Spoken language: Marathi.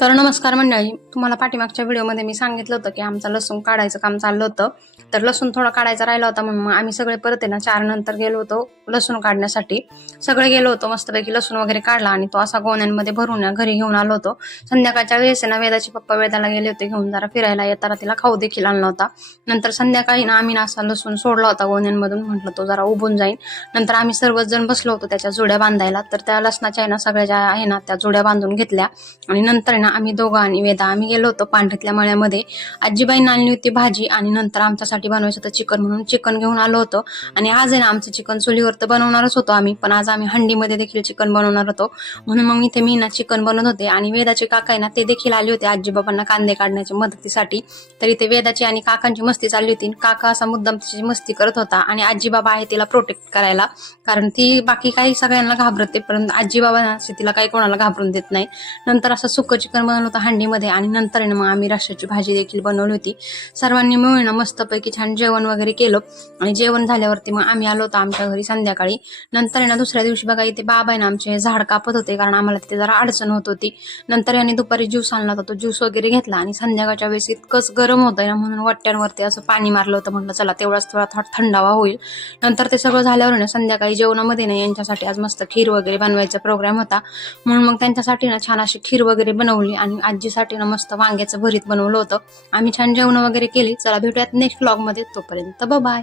तर नमस्कार मंडळी, तुम्हाला पाठीमागच्या व्हिडिओमध्ये मी सांगितलं होतं की आमचं लसूण काढायचं काम चाललं होतं. तर लसूण थोडा काढायचा राहिला होता म्हणून मग आम्ही सगळे परत आहे ना 4 नंतर गेलो होतो लसूण काढण्यासाठी. सगळे गेलो होतो, मस्तपैकी लसूण वगैरे काढला आणि तो असा गोण्यांमध्ये भरून घरी घेऊन आलो होतो. संध्याकाळच्या वेळेस ना वेदाचे पप्पा वेदाला गेले होते घेऊन जरा फिरायला, येताना तिला खाऊ देखील आणला होता. नंतर संध्याकाळी ना आम्ही असा लसूण सोडला होता गोण्यांमधून, म्हटलं तो जरा उबून जाईल. नंतर आम्ही सर्वच जण बसलो होतो त्याच्या जुड्या बांधायला. तर त्या लसणाच्या आहे ना सगळ्या ज्या आहे ना त्या जुड्या बांधून घेतल्या आणि नंतर ना आम्ही दोघं आणि वेदा आम्ही गेलो होतो पांढरीतल्या मळ्यामध्ये. आजीबाईंनी आणली होती भाजी आणि नंतर आमच्यासाठी बनवायचं होतं चिकन म्हणून चिकन घेऊन आलो होतो. आणि आज आहे ना आमचं चिकन चुलीवर तर बनवणारच होतो आम्ही, पण आज आम्ही हंडीमध्ये देखील चिकन बनवणार होतो. म्हणून मग इथे मी ना चिकन बनवत होते आणि वेदाचे काका आहे ना ते देखील आले होते आजी बाबांना कांदे काढण्याच्या मदतीसाठी. तर इथे वेदाची आणि काकांची मस्ती चालली होती. काका असा मुद्दाम तिची मस्ती करत होता आणि आजी बाबा आहे तिला प्रोटेक्ट करायला, कारण ती बाकी काही सगळ्यांना घाबरते परंतु आजी बाबा तिला काही कोणाला घाबरून देत नाही. नंतर असं सुकं चिकन बनवलं होतं हंडीमध्ये आणि नंतर मग आम्ही रश्श्याची भाजी देखील बनवली होती. सर्वांनी मिळून मस्तपैकी छान जेवण वगैरे केलं आणि जेवण झाल्यावरती मग आम्ही आलो होतो आमच्या घरी संध्याकाळी. नंतर ना दुसऱ्या दिवशी बघा इथे बाबा ना आमचे झाड कापत होते, कारण आम्हाला तिथे जरा अडचण होत होती. नंतर यांनी दुपारी ज्यूस आणला होता, तो ज्यूस वगैरे घेतला आणि संध्याकाळच्या वेळेस इतकंच गरम होतंय ना म्हणून वट्ट्यांवरती असं पाणी मारलं होतं. म्हटलं चला तेवढाच थोडा थंडावा होईल. नंतर ते सगळं झाल्यावर ना संध्याकाळी जेवणामध्ये ना यांच्यासाठी आज मस्त खीर वगैरे बनवायचा प्रोग्राम होता, म्हणून मग त्यांच्यासाठी ना छान अशी खीर वगैरे बनवली आणि आजीसाठी ना मस्त वांग्याचं भरीत बनवलं होतं. आम्ही छान जेवण वगैरे केली. चला भेटूयात नेक्स्ट व्लॉग मध्ये, तोपर्यंत बाय.